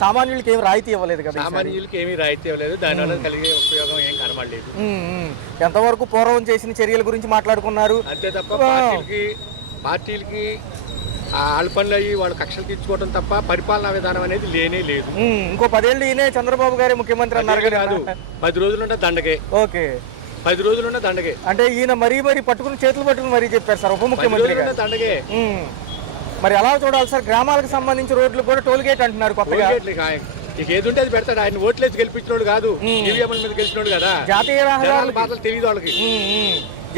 సామాన్యులకి ఏమి రాయితీ ఇవ్వలేదు కదా, సామాన్యులకి ఏమీ రాయితీ ఇవ్వలేదు, దానివల్ల కలిగే ఉపయోగం ఏం కనబడలేదు. ఎంతవరకు పూర్వం చేసిన చర్యల గురించి మాట్లాడుకున్నారు అంతే తప్ప పార్టీలకి వాళ్ళ పనులు అయ్యి వాళ్ళు కక్షలు తీర్చుకోవడం తప్ప పరిపాలనా విధానం అనేది లేనే లేదు. ఇంకో 10 ఏళ్ళు ఈయనే చంద్రబాబు గారి ముఖ్యమంత్రి అన్నారు కాదు, 10 రోజులుంటే దండగే. ఓకే, 10 రోజులున్న దండగే. అంటే ఈయన మరీ పట్టుకుని చేతులు పట్టుకుని మరీ చెప్పారు సార్ ఉప ముఖ్యమంత్రి దండగే. మరి ఎలా చూడాలి సార్? గ్రామాలకు సంబంధించి రోడ్లు కూడా టోల్ గేట్ అంటున్నారు కొత్తగా. ఇక ఏది ఉంటే అది పెడతాడు. ఆయన ఓట్లేసి గెలిపించినోడు కాదు, ఈవీఎంల మీద గెలిచినోడు కదా. జాతీయ రహదారులు బాధలు తెలియదు వాళ్ళకి.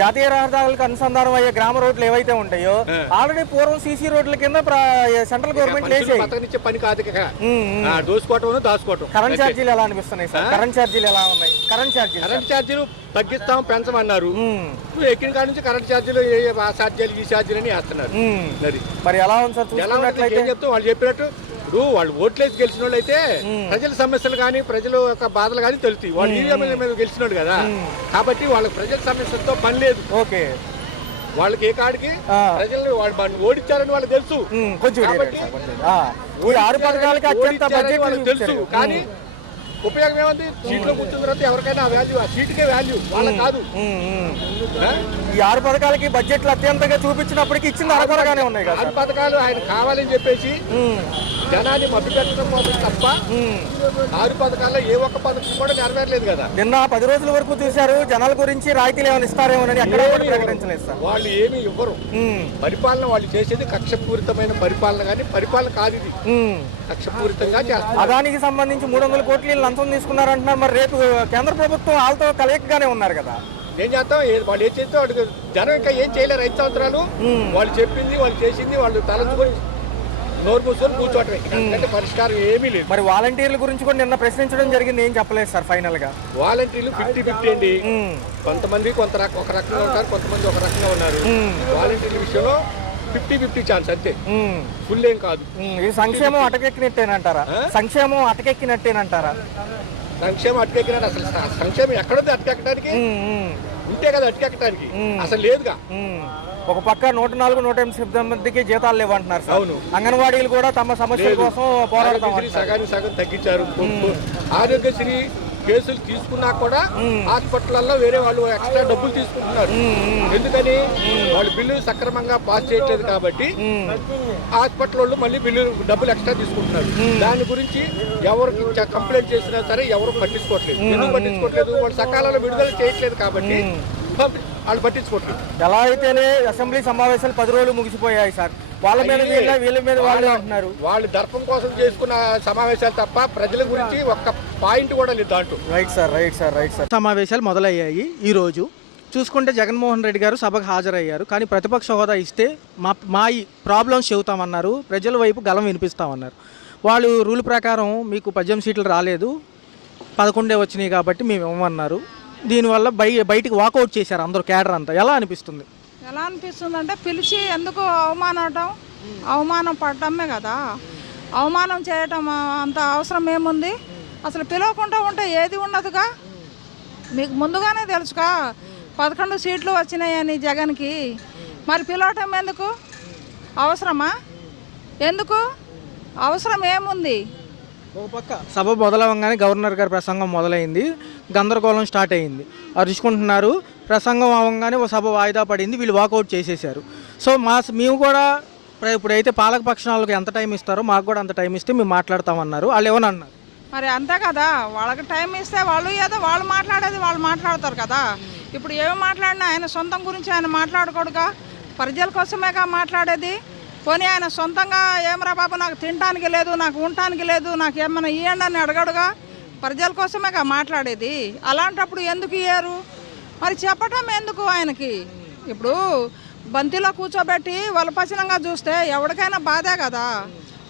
జాతీయ రహదారులకు అనుసంధానం అయ్యే గ్రామ రోడ్లు ఏవైతే ఉంటాయో ఆల్రెడీ పూర్వం సీసీ రోడ్ల కింద సెంట్రల్ గవర్నమెంట్ పని కాదు, దోసుకోవటం దాచుకోవటం. కరెంట్ ఛార్జీలు ఎలా అనిపిస్తున్నాయి సార్? కరెంట్ ఛార్జీలు ఎలా ఉన్నాయి? కరెంట్ ఛార్జీలు తగ్గిస్తాం పెంచమన్నారు. ఎక్కిన కాడ నుంచి కరెంట్ ఛార్జీలు ఆ ఛార్జీలు ఈ ఛార్జీలు అని వేస్తున్నారు. మరి ఎలా ఉంది సార్? ఏం చెప్తాం వాళ్ళు చెప్పినట్టు. ఇప్పుడు వాళ్ళు ఓట్లేసి గెలిచిన వాళ్ళు అయితే ప్రజల సమస్యలు కానీ ప్రజల యొక్క బాధలు కానీ తెలుస్తాయి. వాళ్ళు ఈవీఎంల మీద గెలిచినాడు కదా, కాబట్టి వాళ్ళకి ప్రజల సమస్యలతో పని లేదు. ఓకే, వాళ్ళకి ఏ కాడికి ప్రజలు ఓడించారని వాళ్ళకి తెలుసు. తెలుసు కానీ ఉపయోగం ఏముంది? సీట్లో కూర్చున్న తర్వాత ఎవరికైనా వాల్యూ, ఆ సీటుకే వాల్యూ, వాళ్ళకి కాదు. ఈ 6 పథకాలకి బడ్జెట్లు అత్యంతగా చూపించినప్పటికీ ఇచ్చింది 6 పథకాలే ఉన్నాయి కదా. 6 పథకాలు ఆయన కావాలని చెప్పేసి జనాన్ని మభ్యపెట్టడం కోసం తప్ప 6 పథకాల్లో ఏ ఒక్క పథకం కూడా నెరవేరలేదు కదా. నిన్న 10 రోజుల వరకు చూశారు, జనాల గురించి రాయితీలు ఏమైనా ఇస్తారేమోనని ఎక్కడ ప్రకటించలేదు సార్. వాళ్ళు ఏమి ఇవ్వరు. పరిపాలన వాళ్ళు చేసేది కక్షపూరితమైన పరిపాలన, కానీ పరిపాలన కాదు ఇది, కక్షపూరితంగా చేస్తారు. అదానికి సంబంధించి 300 కోట్లు లంచం తీసుకున్నారంటున్నారు. మరి రేపు కేంద్ర ప్రభుత్వం వాళ్ళతో కలయికగానే ఉన్నారు కదా. ఏం చేస్తాం? వాళ్ళు ఏం చేస్తే వాడికి జనం ఇంకా ఏం చేయలేరు. 5 సంవత్సరాలు వాళ్ళు చెప్పింది వాళ్ళు చేసింది వాళ్ళు తలంచుకొని నోరు మూసుకొని కూర్చోవటమే, ఎందుకంటే పరిష్కారం ఏమీ లేదు. మరి వాలంటీర్ల గురించి కూడా నిన్న ప్రశ్నించడం జరిగింది, ఏం చెప్పలేదు సార్ ఫైనల్ గా? వాలంటీర్లు 50-50 అండి. కొంతమంది ఒక రకంగా ఉంటారు, కొంతమంది ఒక రకంగా ఉన్నారు. వాలంటీర్ల విషయంలో 50-50 ఛాన్స్ అంతే, ఫుల్ ఏం కాదు. ఇది సంక్షేమం అటకెక్కినట్టేనంటారా? సంక్షేమం అటకెక్కినట్టేనంటారా? సంక్షేమం అటకెక్కినట్టు అసలు సంక్షేమం ఎక్కడుంది? అటకెక్కడానికి ఉంటే కదా అటకెక్కడానికి, అసలు లేదుగా. ఒక పక్క 104-108 మందికి జీతాలు లేవంటున్నారు సార్. అవును, అంగన్వాడీలు కూడా తమ సమస్యల కోసం పోరాడతాం. సగం తగ్గించారు. ఆరోగ్యశ్రీ కేసులు తీసుకున్నా కూడా హాస్పిటల్లో వేరే వాళ్ళు ఎక్స్ట్రా డబ్బులు తీసుకుంటున్నారు. ఎందుకని? వాళ్ళు బిల్లు సక్రమంగా పాస్ చేయట్లేదు కాబట్టి హాస్పిటల్ వాళ్ళు మళ్ళీ డబ్బులు ఎక్స్ట్రా తీసుకుంటున్నారు. దాని గురించి ఎవరికి కంప్లైంట్ చేసినా సరే ఎవరు పట్టించుకోవట్లేదు. ఎందుకు పట్టించుకోవట్లేదు? వాళ్ళు సకాలంలో విడుదల చేయట్లేదు కాబట్టి వాళ్ళు పట్టించుకోవట్లేదు. ఎలా అయితేనే అసెంబ్లీ సమావేశాలు 10 రోజులు ముగిసిపోయాయి సార్. వాళ్ళ మీద వీళ్ళ మీద వాళ్ళు అంటున్నారు. వాళ్ళు దర్పం కోసం చేసుకున్న సమావేశాలు తప్ప ప్రజల గురించి ఒక్క పాయింట్ కూడా లేదు దాంట్లో. Right sir. సమావేశాలు మొదలయ్యాయి. ఈ రోజు చూసుకుంటే జగన్మోహన్ రెడ్డి గారు సభకు హాజరయ్యారు. కానీ ప్రతిపక్ష హోదా ఇస్తే మా ఈ ప్రాబ్లమ్స్ చెబుతామన్నారు, ప్రజల వైపు గలం వినిపిస్తామన్నారు. వాళ్ళు రూల్ ప్రకారం మీకు 18 సీట్లు రాలేదు, 11 వచ్చినాయి కాబట్టి మేము ఇవ్వమన్నారు. దీనివల్ల బయటికి వాకౌట్ చేశారు అందరూ, కేడర్ అంతా. ఎలా అనిపిస్తుంది అంటే పిలిచి ఎందుకు అవమానం పడటమే కదా. అవమానం చేయటం అంత అవసరం ఏముంది? అసలు పిలవకుండా ఉంటే ఏది ఉండదుగా. మీకు ముందుగానే తెలుసుగా 11 సీట్లు వచ్చినాయని జగన్కి. మరి పిలవటం ఎందుకు? అవసరమా? ఎందుకు అవసరం ఏముంది? ఒక పక్క సభ మొదలవగానే గవర్నర్ గారి ప్రసంగం మొదలైంది, గందరగోళం స్టార్ట్ అయింది, అరుచుకుంటున్నారు. ప్రసంగం అవ్వగానే ఓ సభ వాయిదా పడింది, వీళ్ళు వాకౌట్ చేసేసారు. సో మేము కూడా ఇప్పుడైతే పాలక పక్షాలకు ఎంత టైం ఇస్తారో మాకు కూడా అంత టైం ఇస్తే మేము మాట్లాడతామన్నారు. వాళ్ళు ఏమని అన్నారు? మరి అంతే కదా, వాళ్ళకి టైం ఇస్తే వాళ్ళు ఏదో వాళ్ళు మాట్లాడేది వాళ్ళు మాట్లాడతారు కదా. ఇప్పుడు ఏమి మాట్లాడినా ఆయన సొంతం గురించి ఆయన మాట్లాడకూడదుగా, ప్రజల కోసమేగా మాట్లాడేది. పోనీ ఆయన సొంతంగా ఏమరా బాబు నాకు తినడానికి లేదు, నాకు ఉండటానికి లేదు, నాకు ఏమన్నా ఇవ్వండి అని అడగడుగా, ప్రజల కోసమేగా మాట్లాడేది. అలాంటప్పుడు ఎందుకు ఇయ్యారు? మరి చెప్పటం ఎందుకు ఆయనకి? ఇప్పుడు బంతిలో కూర్చోబెట్టి వలపచనంగా చూస్తే ఎవరికైనా బాధే కదా.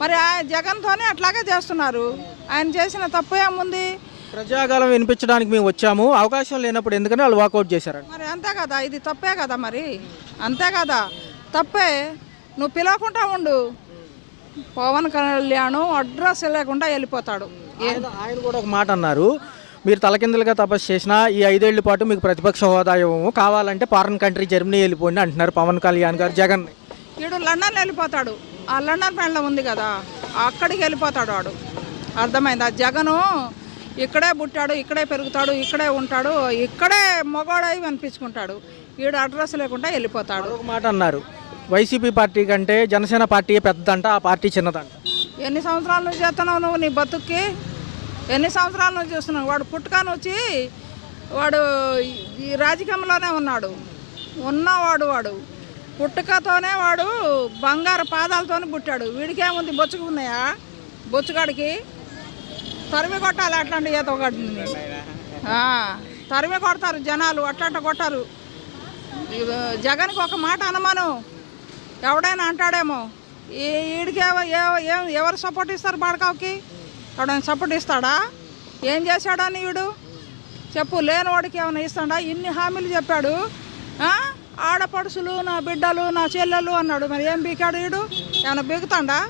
మరి జగన్తోనే అట్లాగే చేస్తున్నారు. ఆయన చేసిన తప్పు ఏముంది? ప్రజాగాలం వినిపించడానికి మేము వచ్చాము, అవకాశం లేనప్పుడు ఎందుకని వాళ్ళు వాకౌట్ చేశారు. మరి అంతే కదా, ఇది తప్పే కదా. మరి అంతే కదా, తప్పే. నువ్వు పిలవకుండా ఉండు, పవన్ కళ్యాణ్ అడ్రస్ లేకుండా వెళ్ళిపోతాడు. ఆయన కూడా ఒక మాట అన్నారు, మీరు తలకిందులుగా తపస్సు చేసిన ఈ 5 ఏళ్ల పాటు మీకు ప్రతిపక్ష హోదా ఇవ్వము, కావాలంటే ఫారెన్ కంట్రీ జర్మనీ వెళ్ళిపోండి అంటున్నారు పవన్ కళ్యాణ్ గారు జగన్. వీడు లండన్ వెళ్ళిపోతాడు, ఆ లండన్ ఫ్రెండ్లో ఉంది కదా, అక్కడికి వెళ్ళిపోతాడు వాడు. అర్థమైందా? జగను ఇక్కడే పుట్టాడు, ఇక్కడే పెరుగుతాడు, ఇక్కడే ఉంటాడు, ఇక్కడే మొగోడై అనిపించుకుంటాడు. వీడు అడ్రస్ లేకుండా వెళ్ళిపోతాడు. ఒక మాట అన్నారు, వైసీపీ పార్టీ కంటే జనసేన పార్టీ పెద్దదంట, ఆ పార్టీ చిన్నదంట. ఎన్ని సంవత్సరాల నుంచి చేస్తున్నావు నువ్వు నీ బతుక్కి? ఎన్ని సంవత్సరాల నుంచి చూస్తున్నావు? వాడు పుట్టుకాను వచ్చి వాడు ఈ రాజకీయంలోనే ఉన్నాడు, వాడు పుట్టుకతోనే వాడు బంగారు పాదాలతోనే పుట్టాడు. వీడికేముంది, బొచ్చుకు ఉన్నాయా? బొచ్చుగాడికి తరిమి కొట్టాలి అట్లాంటి ఈతగాడిని. తరిమి కొడతారు జనాలు, అట్లా కొట్టారు. జగన్కి ఒక మాట అనమను, ఎవడైనా అంటాడేమో. వీడికి ఎవరు సపోర్ట్ ఇస్తారు? బాడకావుకి ఎవడైనా సపోర్ట్ ఇస్తాడా? ఏం చేశాడని వీడు చెప్పు. లేని వాడికి ఏమైనా ఇస్తాడా? ఇన్ని హామీలు చెప్పాడు. ఆడపడుసులు, నా బిడ్డలు, నా చెల్లెలు అన్నాడు. మరి ఏం బీకాడు వీడు? ఏమైనా బీగుతాడా?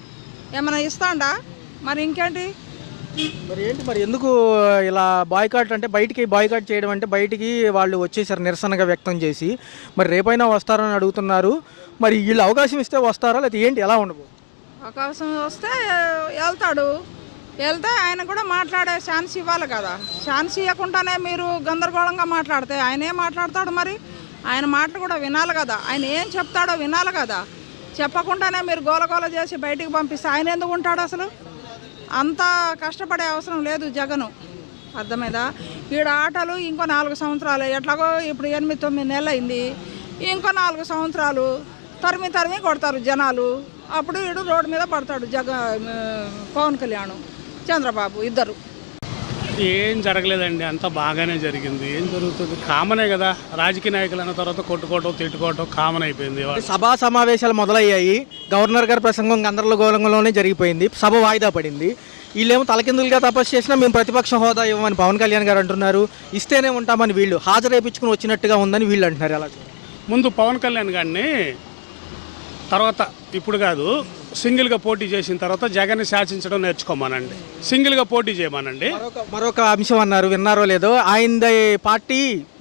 ఏమైనా ఇస్తాడా? మరి ఇంకేంటి? మరి ఏంటి, మరి ఎందుకు ఇలా బాయ్కాట్ అంటే బయటికి బాయ్కాట్ చేయడం అంటే బయటికి వాళ్ళు వచ్చేసారు నిరసనగా వ్యక్తం చేసి, మరి రేపైనా వస్తారని అడుగుతున్నారు. మరి వీళ్ళు అవకాశం ఇస్తే వస్తారా, లేకపోతే ఏంటి, ఎలా ఉండవు? అవకాశం వస్తే వెళ్తే ఆయన కూడా మాట్లాడే ఛాన్స్ ఇవ్వాలి కదా. ఛాన్స్ ఇవ్వకుండానే మీరు గందరగోళంగా మాట్లాడితే ఆయన ఏం మాట్లాడతాడు? మరి ఆయన మాటలు కూడా వినాలి కదా. ఆయన ఏం చెప్తాడో వినాలి కదా. చెప్పకుండానే మీరు గోలగోల చేసి బయటికి పంపిస్తే ఆయన ఎందుకు ఉంటాడు? అసలు అంత కష్టపడే అవసరం లేదు జగను. అర్థమైందా? ఈడ ఆటలు ఇంకో 4 సంవత్సరాలు, ఎట్లాగో ఇప్పుడు 8-9 నెలలు అయింది. ఇంకో 4 సంవత్సరాలు తరిమి కొడతారు జనాలు. అప్పుడు వీడు రోడ్డు మీద పడతాడు. పవన్ కళ్యాణ్, చంద్రబాబు ఇద్దరు. ఏం జరగలేదండి, అంతా బాగానే జరిగింది. ఏం జరుగుతుంది? కామనే కదా. రాజకీయ నాయకులు అన్న తర్వాత కొట్టుకోవటం, తిట్టుకోవటం కామన్ అయిపోయింది. సభా సమావేశాలు మొదలయ్యాయి. గవర్నర్ గారి ప్రసంగం గందరగోళంలోనే జరిగిపోయింది. సభ వాయిదా పడింది. వీళ్ళేమో తలకిందులుగా తపస్సు చేసినా మేము ప్రతిపక్ష హోదా ఇవ్వమని పవన్ కళ్యాణ్ గారు అంటున్నారు. ఇస్తేనే ఉంటామని వీళ్ళు హాజరేపించుకుని వచ్చినట్టుగా ఉందని వీళ్ళు అంటున్నారు. ఎలా? ముందు పవన్ కళ్యాణ్ గారిని తర్వాత, ఇప్పుడు కాదు, సింగిల్గా పోటీ చేసిన తర్వాత జగన్ని శాసించడం నేర్చుకోమానండి. సింగిల్గా పోటీ చేయమానండి. మరొక అంశం అన్నారు, విన్నారో లేదో, ఆయనది పార్టీ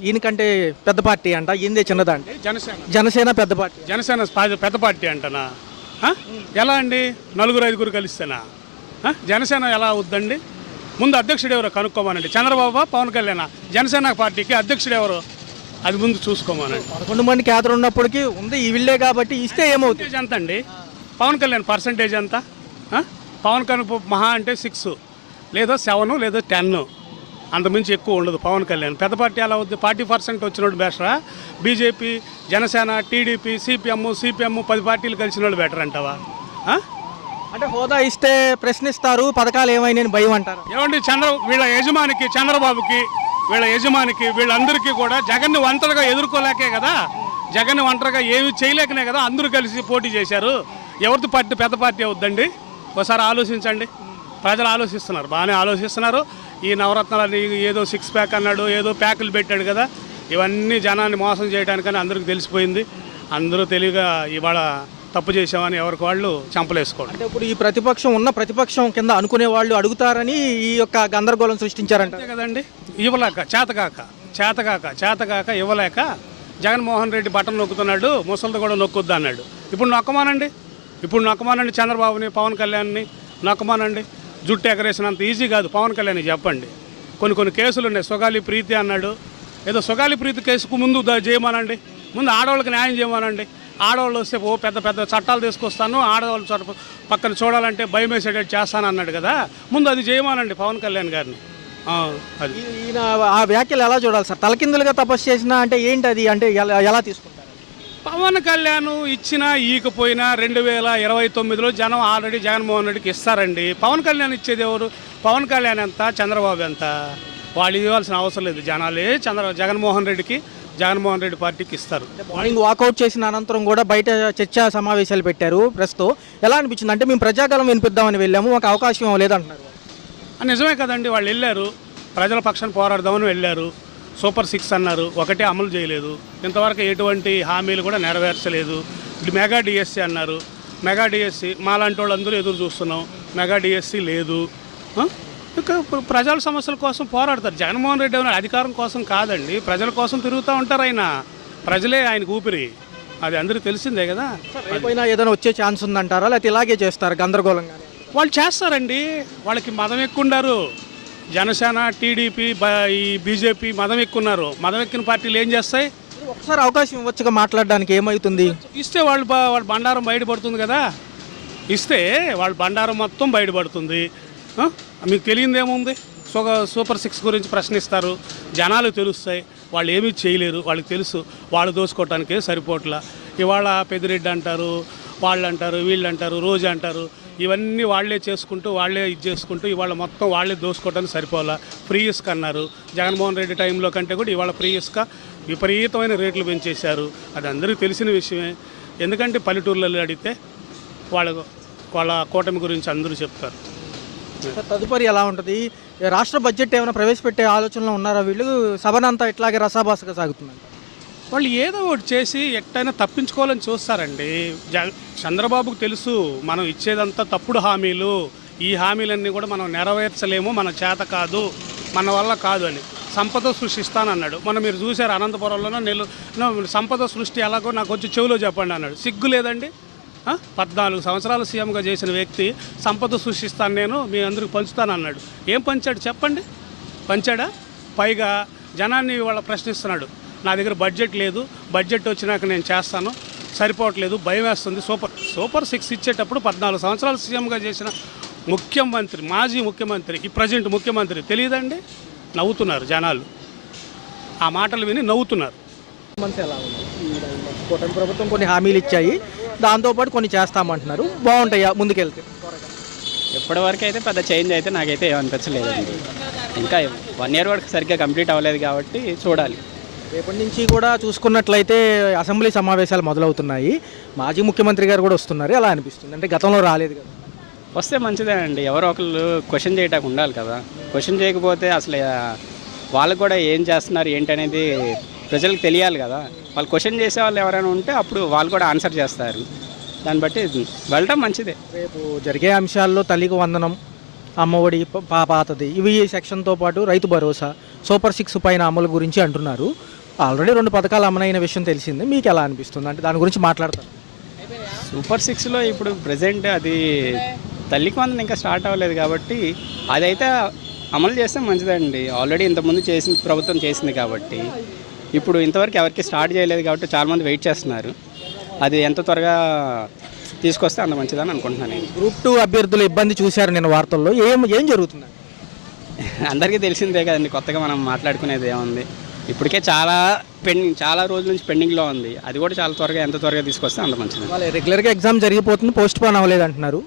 ఈయనకంటే పెద్ద పార్టీ అంట, ఈయనదే చిన్నదా అంటే? జనసేన పెద్ద పార్టీ. జనసేన పెద్ద పార్టీ అంటనా? ఎలా అండి? 4-5 కలిస్తేనా జనసేన ఎలా అవుద్దండి? ముందు అధ్యక్షుడు ఎవరో కనుక్కోమానండి. చంద్రబాబు, పవన్ కళ్యాణ్? జనసేన పార్టీకి అధ్యక్షుడు ఎవరు, అది ముందు చూసుకోమానండి. 11 మంది కేతరు ఉన్నప్పటికీ ఉంది ఈ వీళ్ళే కాబట్టి ఇస్తే ఏమవుతుంది? ఎంత అండి పవన్ కళ్యాణ్ పర్సంటేజ్ ఎంత? పవన్ కళ్యాణ్ మహా అంటే 6 లేదా 7 లేదా 10, అంతమించి ఎక్కువ ఉండదు పవన్ కళ్యాణ్. పెద్ద పార్టీ ఎలా అవుద్ది? 40% వచ్చినోడు బెటరా? బీజేపీ, జనసేన, టీడీపీ, సిపిఎం 10 పార్టీలు కలిసిన వాళ్ళు బెటర్ అంటావా? అంటే హోదా ఇస్తే ప్రశ్నిస్తారు, పథకాలు ఏమైనా భయం అంటారు. ఏమండి, వీళ్ళ యజమానికి, చంద్రబాబుకి, వీళ్ళ యజమానికి, వీళ్ళందరికీ కూడా జగన్ని ఒంటరిగా ఎదుర్కోలేకే కదా, జగన్ని ఒంటరిగా ఏమి చేయలేకనే కదా అందరూ కలిసి పోటీ చేశారు. ఎవరితో పార్టీ పెద్ద పార్టీ అవుద్దండి? ఒకసారి ఆలోచించండి. ప్రజలు ఆలోచిస్తున్నారు, బాగానే ఆలోచిస్తున్నారు. ఈ నవరత్నాలని ఏదో 6 ప్యాక్ అన్నాడు, ఏదో ప్యాకులు పెట్టాడు కదా, ఇవన్నీ జనాన్ని మోసం చేయడానికని అందరికీ తెలిసిపోయింది. అందరూ తెలివిగా ఇవాళ తప్పు చేసామని ఎవరికి వాళ్ళు చంపలేసుకోండి. అంటే ఇప్పుడు ఈ ప్రతిపక్షం కింద అనుకునే వాళ్ళు అడుగుతారని ఈ యొక్క గందరగోళం సృష్టించారంట కదండి. ఇవ్వలేక చేతకాక ఇవ్వలేక జగన్మోహన్ రెడ్డి బటన్ నొక్కుతున్నాడు, ముసలిది కూడా నొక్కుద్దు అన్నాడు. ఇప్పుడు నొక్కమానండి చంద్రబాబుని, పవన్ కళ్యాణ్ని నొక్కమానండి. జుట్టు ఎగరేసినంత ఈజీ కాదు పవన్ కళ్యాణ్ చెప్పండి. కొన్ని కేసులు ఉన్నాయి. సుగాలి ప్రీతి అన్నాడు, ఏదో సుగాలి ప్రీతి కేసుకు ముందు చేయమనండి. ముందు ఆడవాళ్ళకి న్యాయం చేయమనండి. ఆడవాళ్ళు వస్తే పెద్ద చట్టాలు తీసుకొస్తాను, ఆడవాళ్ళు పక్కన చూడాలంటే భయం వేసేటట్టు చేస్తాను అన్నాడు కదా, ముందు అది చేయమనండి పవన్ కళ్యాణ్ గారిని. అది ఈయన ఆ వ్యాఖ్యలు ఎలా చూడాలి సార్? తలకిందులుగా తపస్సు చేసినా అంటే ఏంటి అది, అంటే ఎలా తీసుకుంటారు? పవన్ కళ్యాణ్ ఇచ్చినా ఈకపోయినా 2029లో జనం ఆల్రెడీ జగన్మోహన్ రెడ్డికి ఇస్తారండి. పవన్ కళ్యాణ్ ఇచ్చేది ఎవరు? పవన్ కళ్యాణ్ ఎంత, చంద్రబాబు ఎంత? వాళ్ళు ఇవ్వాల్సిన అవసరం లేదు. జనాలే జగన్మోహన్ రెడ్డి పార్టీకి ఇస్తారు. మార్నింగ్ వాకౌట్ చేసిన అనంతరం కూడా బయట చర్చా సమావేశాలు పెట్టారు. ప్రస్తుతం ఎలా అనిపించింది? అంటే మేము ప్రజాగలం వినిపిద్దామని వెళ్ళాము, మాకు అవకాశం లేదంటున్నారు. నిజమే కదండి, వాళ్ళు వెళ్ళారు, ప్రజల పక్షాన్ని పోరాడదామని వెళ్ళారు. సూపర్ 6 అన్నారు, ఒకటే అమలు చేయలేదు. ఇంతవరకు ఎటువంటి హామీలు కూడా నెరవేర్చలేదు. మెగా డిఎస్సీ అన్నారు, మెగా డిఎస్సీ మాలాంటి వాళ్ళందరూ ఎదురు చూస్తున్నాం, మెగా డిఎస్సీ లేదు. ఇక ప్రజల సమస్యల కోసం పోరాడతారు. జగన్మోహన్ రెడ్డి ఏమైనా అధికారం కోసం కాదండి, ప్రజల కోసం తిరుగుతూ ఉంటారు. ప్రజలే ఆయనకు ఊపిరి, అది అందరికీ తెలిసిందే కదా. ఏదైనా వచ్చే ఛాన్స్ ఉందంటారా, లేకపోతే ఇలాగే చేస్తారు గందరగోళంగా? వాళ్ళు చేస్తారండి. వాళ్ళకి మదం ఎక్కున్నారు. జనసేన, టీడీపీ, ఈ బీజేపీ మదం ఎక్కున్నారు. మదం ఎక్కిన పార్టీలు ఏం చేస్తాయి? ఒకసారి అవకాశం ఇవ్వచ్చుగా మాట్లాడడానికి, ఏమవుతుంది? ఇస్తే వాళ్ళ బండారం బయటపడుతుంది కదా. ఇస్తే వాళ్ళ బండారం మొత్తం బయటపడుతుంది. మీకు తెలియదు ఏముంది? సూపర్ 6 గురించి ప్రశ్నిస్తారు, జనాలు తెలుస్తాయి. వాళ్ళు ఏమీ చేయలేరు, వాళ్ళకి తెలుసు. వాళ్ళు దోసుకోవటానికే సరిపోట్లా. ఇవాళ పెద్దిరెడ్డి అంటారు, వాళ్ళు అంటారు, వీళ్ళు అంటారు, రోజు అంటారు. ఇవన్నీ వాళ్ళే చేసుకుంటూ వాళ్ళే ఇది చేసుకుంటూ ఇవాళ మొత్తం వాళ్ళే దోసుకోవడానికి సరిపోలా. ఫ్రీ ఇసుక అన్నారు. జగన్మోహన్ రెడ్డి టైంలో కంటే కూడా ఇవాళ ఫ్రీ ఇసుక విపరీతమైన రేట్లు పెంచేశారు. అది అందరికీ తెలిసిన విషయమే. ఎందుకంటే పల్లెటూర్లలో అడిగితే వాళ్ళ కూటమి గురించి అందరూ చెప్తారు. తదుపరి ఎలా ఉంటుంది? రాష్ట్ర బడ్జెట్ ఏమైనా ప్రవేశపెట్టే ఆలోచనలో ఉన్నారా వీళ్ళు? సభనంతా ఇట్లాగే రసాభాసగా సాగుతుందంట. వాళ్ళు ఏదో ఒకటి చేసి ఎట్టయినా తప్పించుకోవాలని చూస్తారండి. చంద్రబాబుకు తెలుసు మనం ఇచ్చేదంతా తప్పుడు హామీలు. ఈ హామీలన్నీ కూడా మనం నెరవేర్చలేము, మన చేత కాదు, మన వల్ల కాదు అని. సంపద సృష్టిస్తానన్నాడు. మనం మీరు చూశారు అనంతపురంలోనో సంపద సృష్టి ఎలాగో నాకు వచ్చి చెవిలో చెప్పండి అన్నాడు. సిగ్గు లేదండి? 14 సంవత్సరాలు సీఎంగా చేసిన వ్యక్తి సంపద సృష్టిస్తాను నేను మీ అందరికి పంచుతాను అన్నాడు. ఏం పంచాడు చెప్పండి? పంచాడా? పైగా జనాన్ని వాళ్ళ ప్రశ్నిస్తున్నాడు. నా దగ్గర బడ్జెట్ లేదు, బడ్జెట్ వచ్చినాక నేను చేస్తాను, సరిపోవట్లేదు, భయం వేస్తుంది. సూపర్ 6 ఇచ్చేటప్పుడు 14 సంవత్సరాలు సీఎంగా చేసిన ముఖ్యమంత్రి, మాజీ ముఖ్యమంత్రి, ఈ ప్రజెంట్ ముఖ్యమంత్రి తెలియదండి? నవ్వుతున్నారు జనాలు. ఆ మాటలు విని నవ్వుతున్నారు. కూటమి ప్రభుత్వం కొన్ని హామీలు ఇచ్చాయి, దాంతోపాటు కొన్ని చేస్తామంటున్నారు. బాగుంటాయా ముందుకెళ్తే? ఇప్పటివరకు అయితే పెద్ద చేంజ్ అయితే నాకైతే ఏమనిపించలేదండి. ఇంకా 1 year వరకు సరిగ్గా కంప్లీట్ అవ్వలేదు కాబట్టి చూడాలి. రేపటి నుంచి కూడా చూసుకున్నట్లయితే అసెంబ్లీ సమావేశాలు మొదలవుతున్నాయి. మాజీ ముఖ్యమంత్రి గారు కూడా వస్తున్నారు. ఎలా అనిపిస్తుంది? అంటే గతంలో రాలేదు కదా. వస్తే మంచిదేనండి. ఎవరో ఒకళ్ళు క్వశ్చన్ చేయటానికి ఉండాలి కదా. క్వశ్చన్ చేయకపోతే అసలు వాళ్ళకు కూడా ఏం చేస్తున్నారు ఏంటి అనేది ప్రజలకు తెలియాలి కదా. వాళ్ళు క్వశ్చన్ చేసే వాళ్ళు ఎవరైనా ఉంటే అప్పుడు వాళ్ళు కూడా ఆన్సర్ చేస్తారు. దాన్ని బట్టి వెళ్ళటం మంచిదే. రేపు జరిగే అంశాల్లో తల్లికి వందనం, అమ్మఒడి, పాతది, ఇవి సెక్షన్తో పాటు రైతు భరోసా, సూపర్ 6 పైన అమలు గురించి అంటున్నారు. ఆల్రెడీ 2 పథకాలు అమలైన విషయం తెలిసింది. మీకు ఎలా అనిపిస్తుంది? అంటే దాని గురించి మాట్లాడతారు. సూపర్ 6లో ఇప్పుడు ప్రజెంట్ అది తల్లికి వందనం ఇంకా స్టార్ట్ అవ్వలేదు కాబట్టి అదైతే అమలు చేస్తే మంచిదండి. ఆల్రెడీ ఇంతకుముందు ప్రభుత్వం చేసింది కాబట్టి ఇప్పుడు ఇంతవరకు ఎవరికి స్టార్ట్ చేయలేదు కాబట్టి చాలామంది వెయిట్ చేస్తున్నారు. అది ఎంత త్వరగా తీసుకొస్తే అంత మంచిదని అనుకుంటున్నాను నేను. గ్రూప్ 2 అభ్యర్థుల ఇబ్బంది చూశారు నేను వార్తల్లో. ఏం జరుగుతుంది? అందరికీ తెలిసిందే కదండి, కొత్తగా మనం మాట్లాడుకునేది ఏముంది. ఇప్పటికే చాలా రోజుల నుంచి పెండింగ్లో ఉంది. అది కూడా చాలా త్వరగా ఎంత త్వరగా తీసుకొస్తే అంత మంచిది. వాళ్ళు రెగ్యులర్గా ఎగ్జామ్ జరిగిపోతుంది, పోస్ట్ పోన్ అవ్వలేదు అంటున్నారు.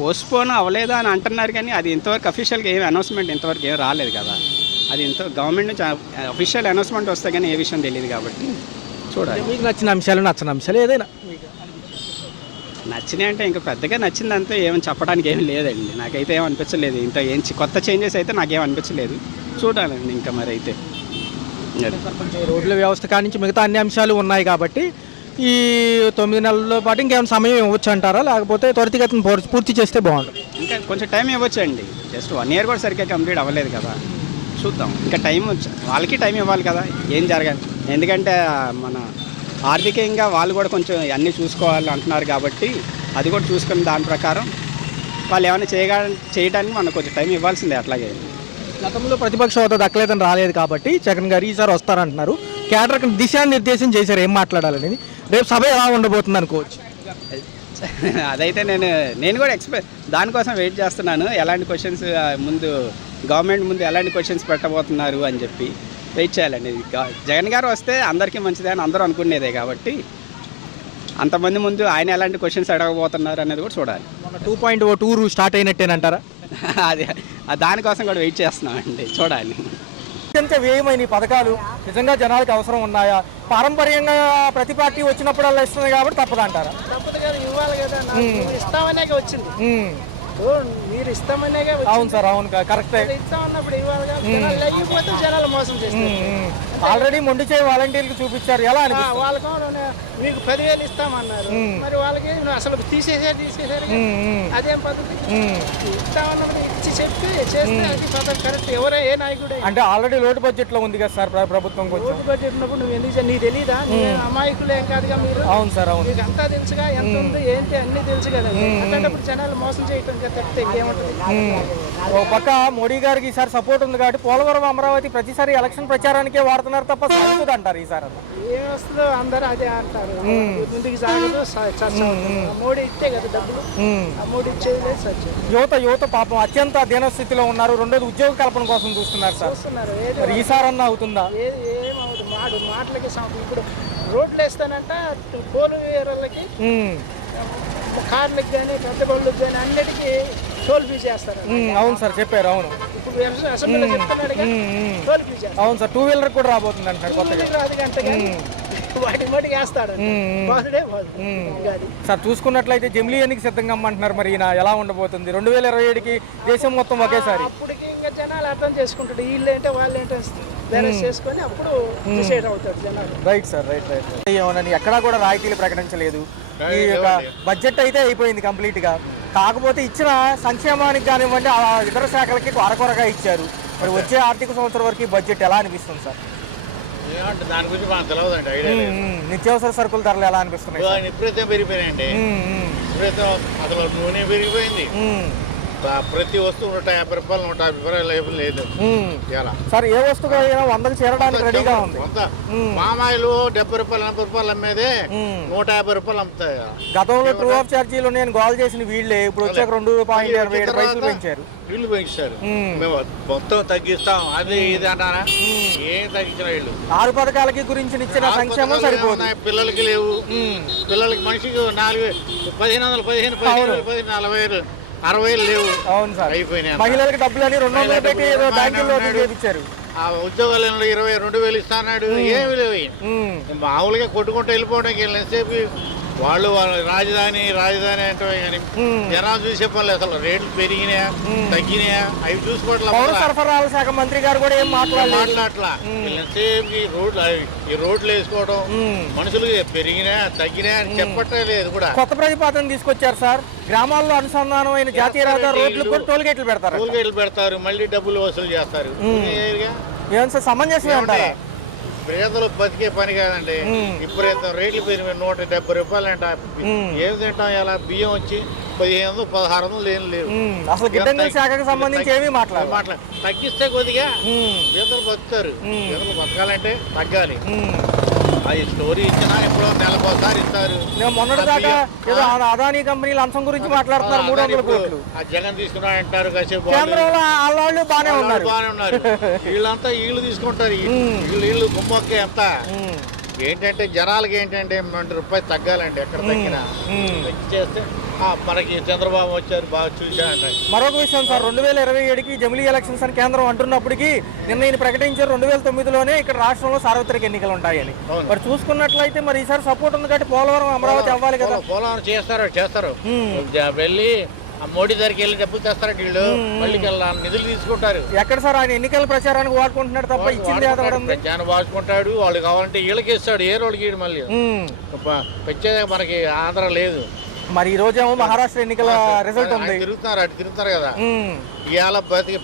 పోస్ట్ పోన్ అవ్వలేదా అని అంటున్నారు కానీ అది ఇంతవరకు అఫీషియల్గా ఏం అనౌన్స్మెంట్ ఇంతవరకు ఏం రాలేదు కదా. అది గవర్నమెంట్ నుంచి అఫీషియల్ అనౌన్స్మెంట్ వస్తే కానీ ఏ విషయం తెలియదు కాబట్టి చూడాలి. మీకు నచ్చిన అంశాలు, నచ్చిన అంశాలు ఏదైనా నచ్చినాయి అంటే ఇంకా పెద్దగా నచ్చిందంతా ఏమని చెప్పడానికి ఏం లేదండి. నాకైతే ఏం అనిపించలేదు. ఇంత కొత్త చేంజెస్ అయితే నాకేం అనిపించలేదు. చూడాలండి ఇంకా మరి అయితే. రోడ్ల వ్యవస్థ కాడి నుంచి మిగతా అన్ని అంశాలు ఉన్నాయి కాబట్టి ఈ 9 నెలల పాటు ఇంకేమైనా సమయం ఇవ్వచ్చు అంటారా? లేకపోతే త్వరితగతిన పూర్తి చేస్తే బాగుంటుంది? ఇంకా కొంచెం టైం ఇవ్వచ్చు అండి. జస్ట్ 1 year కూడా సరిగ్గా కంప్లీట్ అవ్వలేదు కదా. చూద్దాం. ఇంకా టైం వాళ్ళకి టైం ఇవ్వాలి కదా ఏం జరగాలి. ఎందుకంటే మన ఆర్థికంగా వాళ్ళు కూడా కొంచెం అన్నీ చూసుకోవాలి అంటున్నారు కాబట్టి అది కూడా చూసుకుని దాని ప్రకారం వాళ్ళు ఏమైనా చేయడానికి మనకు కొంచెం టైం ఇవ్వాల్సిందే. అట్లాగే గతంలో ప్రతిపక్ష హోదా దక్కలేదని రాలేదు కాబట్టి జగన్ గారు ఈసారి వస్తారంటున్నారు. కేడర్కి దిశానిర్దేశం చేశారు ఏం మాట్లాడాలనేది. రేపు సభ ఎలా ఉండబోతుంది అనుకోవచ్చు? అదైతే నేను కూడా దానికోసం వెయిట్ చేస్తున్నాను. ఎలాంటి క్వశ్చన్స్ గవర్నమెంట్ ముందు ఎలాంటి క్వశ్చన్స్ పెట్టబోతున్నారు అని చెప్పి వెయిట్ చేయాలండి. జగన్ గారు వస్తే అందరికీ మంచిదే అని అందరూ అనుకునేదే కాబట్టి అంతమంది ముందు ఆయన ఎలాంటి క్వశ్చన్స్ అడగబోతున్నారు అనేది కూడా చూడాలి. 2.0 టూర్ స్టార్ట్ అయినట్టేనంటారా? అది దానికోసం కూడా వెయిట్ చేస్తున్నామండి. చూడాలి. అత్యంత వ్యయమైన పథకాలు నిజంగా జనాలకు అవసరం ఉన్నాయా? పారంపర్యంగా ప్రతి పార్టీ వచ్చినప్పుడల్లా ఇస్తుంది కాబట్టి తప్పదంటారా? తప్పదు కదా, ఇవ్వాలి కదా. ఇస్తామనే వచ్చింది. మీరు ఇస్తామనే. అవును సార్, అవును, కరెక్ట్. ఇస్తామన్నప్పుడు ఇవ్వాలి కదా. లేకపోతే జనాలు మోసం చేస్తారు. ఆల్రెడీ మొండి చేయి వాలంటీర్లకు చూపించారు. ఎలా అనిపిస్తుంది? వాళ్ళకు మీకు 10,000 ఇస్తామన్నారు. మరి వాళ్ళకి అసలు తీసేసారు. అదేం పద్ధతి? ఇస్తామన్నప్పుడు ఇచ్చి చెప్పి చేస్తే అది పద్ధతి కరెక్ట్. ఏ నాయకుడు అంటే ఆల్రెడీ లోటు బడ్జెట్ లో ఉంది కదా సార్ ప్రభుత్వం కొంచెం. ఓటు బడ్జెట్ ఉన్నప్పుడు నువ్వు ఎందుకు నీకు తెలీదా? అమాయకులు ఏం కాదుగా మీరు. అవును సార్, అవును. మీకు అంతా తెలుసుగా, ఎంత ఉంది ఏంటి అన్ని తెలుసు కదా. అట్లాంటప్పుడు జనాలు మోసం చేయటం తప్పితే ఇంకేముంటుంది? ఓ పక్క మోడీ గారికి ఈసారి సపోర్ట్ ఉంది కాబట్టి పోలవరం అమరావతి ప్రతిసారి ఎలక్షన్ ప్రచారానికే వాడుతున్నారు తప్ప సాగుతుంది అంటారు ఈసారి. ఏం వస్తుందో అందరూ అదే అంటారు. ముందుకు సాగదు, చర్చ. మోడీ ఇస్తే కదా డబ్బులు, ఆ మోడీ ఇచ్చేది లేదు చర్చ. యువత పాపం అత్యంత దీనస్థితిలో ఉన్నారు. రెండోది ఉద్యోగ కల్పన కోసం చూస్తున్నారు సార్. చూస్తున్నారు. మరి ఈసారన్నా అవుతుందా? ఏమవుతుంది? మాటలకి ఇప్పుడు రోడ్లు వేస్తానంట పోలు వేరళ్ళకి, కార్లకు కానీ పెద్ద బళ్ళకి కానీ అన్నిటికీ టోల్ ఫీజు చేస్తారు. అవును సార్, చెప్పారు. అవును, ఇప్పుడు అసెంబ్లీలో చెప్తున్నాడు టోల్ ఫీజు చేస్తారు. అవును సార్, 2 వీలర్ కూడా రాబోతుంది అంటారు కొత్తగా. అది గంట వాటి మటుకు వేస్తాడు. బాధుడే బాధ. సార్ చూసుకున్నట్లయితే జమిలీ ఎన్నిక సిద్ధంగా అమ్మంటున్నారు. మరి ఈయన ఎలా ఉండబోతుంది? 2027కి దేశం మొత్తం ఒకేసారి. అప్పటికి ఇంకా జనాలు అర్థం చేసుకుంటాడు. వీళ్ళు ఏంటో వాళ్ళు ఏంటో బ్యాలెన్స్ చేసుకొని అప్పుడు డిసైడ్ అవుతాడు జనాలు. Right sir, right. ఏమోనని ఎక్కడా కూడా రాయితీలు ప్రకటించలేదు. ఈ యొక్క బడ్జెట్ అయితే అయిపోయింది కంప్లీట్ గా. కాకపోతే ఇచ్చిన సంక్షేమానికి కానివ్వండి ఆ ఇతర శాఖలకి అరకొరగా ఇచ్చారు. మరి వచ్చే ఆర్థిక సంవత్సరం వరకు బడ్జెట్ ఎలా అనిపిస్తుంది సార్? దాని గురించి మనకు తెలియదండి, ఐడియా లేదు. నిత్యావసర సరుకుల ధరలు ఎలా అనిపిస్తున్నాయి? విపరీతం పెరిగిపోయినాయండి. విపరీతం అసలు నూనె పెరిగిపోయింది. ప్రతి వస్తువు 150 రూపాయలు 150 రూపాయలు లేదు. సార్ ఏ వస్తువు 100కి చేరడానికి రెడీగా ఉంది. మామాయిలు 70 రూపాయలు 80 రూపాయలు అమ్మేదే 150 రూపాయలు అమ్ముతాయి. గతంలో ట్రూ ఆఫ్ ఛార్జీలు నేను గోల్ చేసిన వీళ్ళే ఇప్పుడు వచ్చాక 2.27 పెంచారు. వీళ్ళు పెంచారు. మేము మొత్తం తగ్గిస్తాం అది ఇది అంటారా? ఏం తగ్గించిన వీళ్ళు 6 పథకాలకి గురించి ఇచ్చిన సంక్షేమం సరిపోదు. పిల్లలకి లేవు. పిల్లలకి మనిషికి 1500 40 60 లేవు. అవును సార్, అయిపోయినాయి. మహిళలకు డబ్బులని 200 పెట్టి బ్యాంకుల్లో చేయించారు. ఆ ఉద్యోగాలు 22,000 ఇస్తాడు. ఏమి లేవు. మామూలుగా కొట్టుకుంటూ వెళ్ళిపోవడానికి ఎంతసేపు వాళ్ళు రాజధాని అంటే కానీ జనాలు చూసే పనులు అసలు రేట్లు పెరిగినాయా తగ్గినాయా అవి చూసుకోవట్లా. పౌర సరఫరాల శాఖ మంత్రి గారు కూడా ఏం మాట్లాడట్లా. ఎంతసేపు ఈ రోడ్లు వేసుకోవడం మనుషులు పెరిగినా తగ్గినా అని చెప్పట్లే లేదు. కూడా కొత్త ప్రతిపాదన తీసుకొచ్చారు సార్. గ్రామాల్లో అనుసంధానమైన జాతీయ రహదారి రోడ్లు కూడా టోల్ గేట్లు పెడతారు. మళ్ళీ డబ్బులు వసూలు చేస్తారు. ఏం సార్ సమంజసం అంటారా? పేదలు బతికే పని కాదండి. ఇప్పుడు రేట్లు పెరిగి 170 రూపాయలు అంట. ఏం తింటాం? ఇలా బియ్యం వచ్చి 1500 1600 ఏం లేవు. అసలు గిడ్డంగుల శాఖకు సంబంధించి ఏమీ మాట్లాడాలి. తగ్గిస్తే కొద్దిగా పేదలు బతుకుతారు. పేదలు బతకాలంటే తగ్గాలి. అది స్టోరీ ఇచ్చినా ఇప్పుడు నెలకోసారి ఇస్తారు. మొన్నటి దాకా ఏదో అదానీ కంపెనీల అంశం గురించి మాట్లాడుతున్నారు. 300 కోట్లు ఆ జగన్ తీసుకున్నాడు అంటారు. కాసేపు కేంద్రంలో వాళ్ళు బాగానే ఉన్నారు. వీళ్ళంతా వీళ్ళు తీసుకుంటారు. వీళ్ళు గుమ్మొక్కే అంతా ఏంటంటే జనాలకి ఏంటంటే 2 రూపాయలు తగ్గాలండి. ఎక్కడ తగ్గినా చేస్తే మనకి చంద్రబాబు వచ్చారు బాగా చూసారంట. మరొక విషయం సార్, 2027కి జమిలీ ఎలక్షన్స్ అని కేంద్రం అంటున్నప్పటికీ నిన్న ఈయన ప్రకటించారు 2009లోనే ఇక్కడ రాష్ట్రంలో సార్వత్రిక ఎన్నికలు ఉంటాయని. మరి చూసుకున్నట్లయితే మరి ఈసారి సపోర్ట్ ఉంది కాబట్టి పోలవరం అమరావతి అవ్వాలి కదా. పోలవరం చేస్తారు. వెళ్ళి మోడీ దగ్గరికి వెళ్ళి డబ్బులు తెస్తారట వీళ్ళు. మళ్ళీ నిధులు తీసుకుంటారు. ఎక్కడ సార్ ఆయన ఎన్నికల ప్రచారానికి వాడుకుంటున్నాడు తప్ప ఇచ్చింది జనం వాడుకుంటాడు. వాళ్ళు కావాలంటే వీళ్ళకి ఇస్తాడు. ఏ రోడ్కి మళ్ళీ పెంచేదే మనకి ఆంధ్ర లేదు. మరి ఈ రోజేమో మహారాష్ట్ర ఎన్నికల రిజల్ట్ ఉంది. తిరుగుతున్నారు కదా. ఇవాళ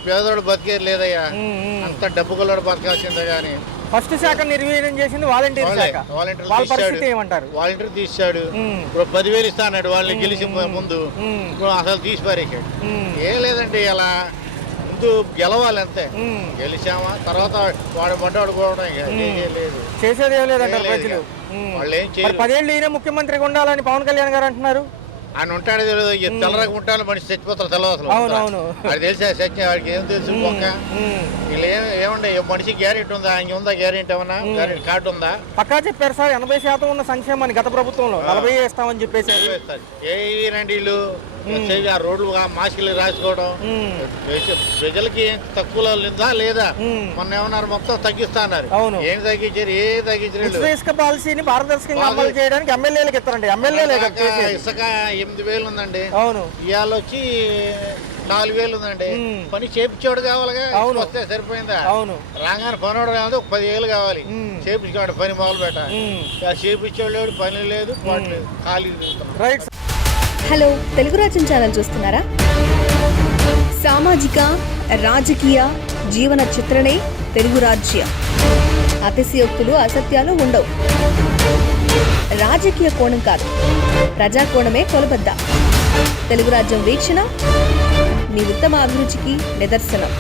పేదోడు బతికేది లేదయ్యా. అంత డబ్బు కొల్లడు బతకాల్సిందే గానీ. ఫస్ట్ శాఖ నిర్వీర్యం చేసింది వాలంటీర్ శాఖ. వాళ్ళ పరిస్థితి ఏమంటారు? వాలంటీర్ తీసాడు. ఇప్పుడు 10,000 ఇస్తా అన్నాడు వాళ్ళని గెలిచి ముందు. ఇప్పుడు అసలు తీసి పారేసాడు. ఏం లేదండి, ఇలా ముందు గెలవాలి అంతే. గెలిచామా తర్వాత వాడు పడ్డాడు కూడా లేదు. చేసేది ఏం లేదంటారు ప్రజలు. వాళ్ళు ఏం చేయరు. 10 ఏళ్ళు ఈయన ముఖ్యమంత్రిగా ఉండాలని పవన్ కళ్యాణ్ గారు అంటున్నారు. ఆయన ఉంటాడు తెలియదు. తెల్లరగా ఉంటాను మనిషి చచ్చిపోతారు తెలియదు అసలు. అవునవును, అది తెలిసా సత్యం. వాడికి ఏం తెలుసు మొక్క. వీళ్ళు ఏమండే మనిషి గ్యారెంటీ ఉందా? ఆయన ఉందా గ్యారెంటీ? ఏమన్నా గ్యారెంటీ కార్డు ఉందా? పక్కా చెప్పారు సార్. 80% ఉన్న సంక్షేమాన్ని గత ప్రభుత్వంలో 40 ఇస్తామని చెప్పేసి. రండి వీళ్ళు ఆ రోడ్లు మాస్కులు రాసుకోవడం. ప్రజలకి ఏం తక్కువలో ఉందా లేదా? మొన్న ఏమన్నారు మొత్తం తగ్గిస్తా అన్నారు. ఏం తగ్గించారు? ఏ తగ్గించారు? ఇసుక పాలసీని పారదర్శకంగా అమలు చేయడానికి ఎమ్మెల్యేలకు ఇస్తారండి. ఎమ్మెల్యేలే ఇసుక 8,000 ఉందండి. అవును, ఇవాళ వచ్చి 4000 ఉందండి. పని చేపించేవాడు కావాలిగా, అవును. వస్తే సరిపోయిందా? అవును. రాగానే పనివాడు కావాలి, ఒక 10,000 కావాలి. చేపించుకోండి, పని మొదలు పెట్టాలి. చేపించేవాడు పని లేదు, పాటు లేదు, ఖాళీ తిరుగుతున్నాం. రైట్. హలో, తెలుగు రాజ్యం ఛానల్ చూస్తున్నారా? సామాజిక రాజకీయ జీవన చిత్రణే తెలుగు రాజ్యం. అతిశయోక్తులు అసత్యాలు ఉండవు. రాజకీయ కోణం కాదు, ప్రజా కోణమే కొలబద్ద. తెలుగు రాజ్యం వీక్షణ మీ ఉత్తమ అభిరుచికి నిదర్శనం.